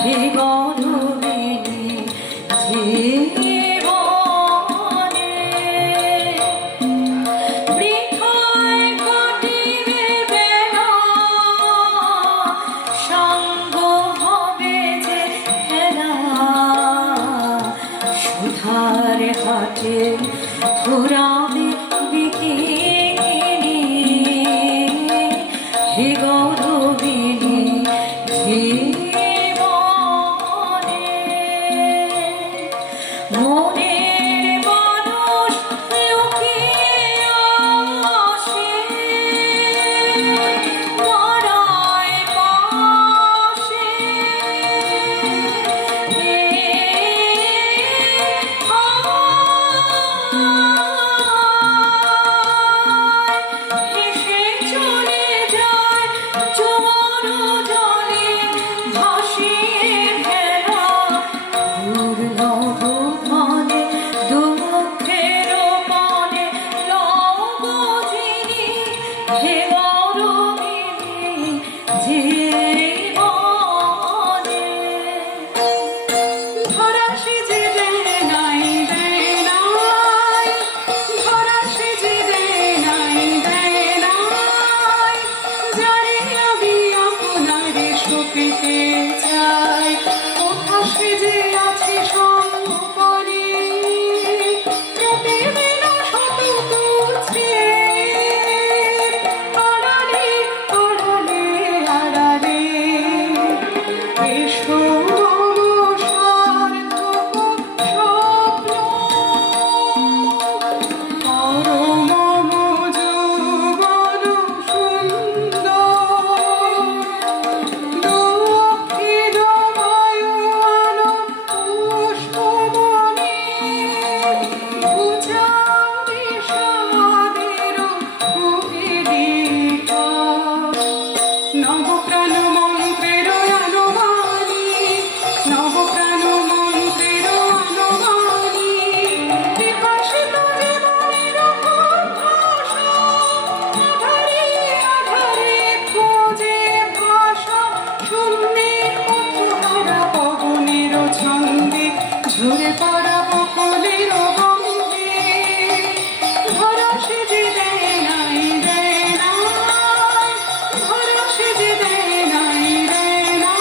হে গরবিনী জীবনে বৃথায় কাটিবে বেলা সঙ্গ হবে যে খেলা সুধার হাটে ঘুরাবে বিকিনি হে গৌরবিনী জীবনে মনের মানুষ লুকিয়ে আসে মরায় পাশে হেসে চলে যায় জোয়ার জলে ভাসিয়ে ভেলা ঘুরল ভুবনে দুঃখের মনে লগজিনী হে গৌরবিনী জীবনে ধরা সেজে দে নাই দে নাই ধরা সেজে দে নাই দে নাই জানি আমি আপনারে সপিতে চাই কোথা সেজে আছে সঙ্গপরি প্রতিদিন শত তুলছে আড়ালে আড়ালে আড়ালে এসো সার্থক স্বপ্ন পরম যৌবন সুন্দর দক্ষিণ বায়ুয়ান পুষ্পবনে ঘুচাবে সাদের কুটিলিকা নবপ্রাণ মন্ত্রের আনুবাণী নবপ্রাণ মন্ত্রের আনুবাণী বিকশিত জীবনের ভাষা আধারে আধারে খোঁজে ভাষা শূন্যের পথহারা পবনের ছন্দে ঝরে পড়া বকুলের গন্ধে ধরা সেজে দে নাই দে নাই ধরা সেজে দে নাই দে নাই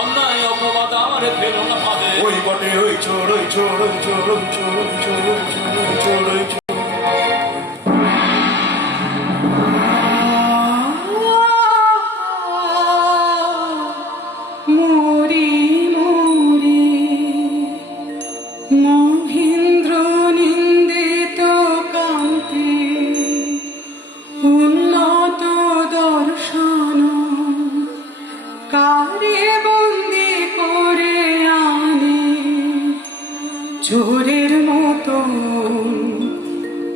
অন্যায় অপবাদ আমার ফেলো না ফাঁদে ওই বটে ওই চোর ওই চোর ওই চোর ওই চোর ওই চোর ওই চোর ওই চোর ওই চোর মোরি মোরি মহেন্দ্র নিন্দিত কান্তি উন্নত দর্শন কারে বন্দি করে আনে চোরের মতো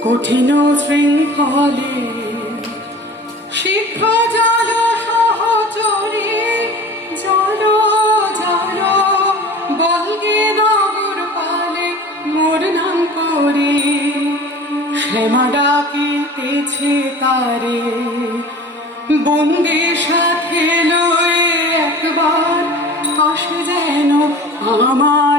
কঠিন শৃঙ্খলে শিক্ষা জাল সহচরে জাল জাল বলগে নগর পালে মোর নাম করে শ্যামা ডাকিতেছে তারে বন্দি সাথে লয়ে একবার আসে যেন আমার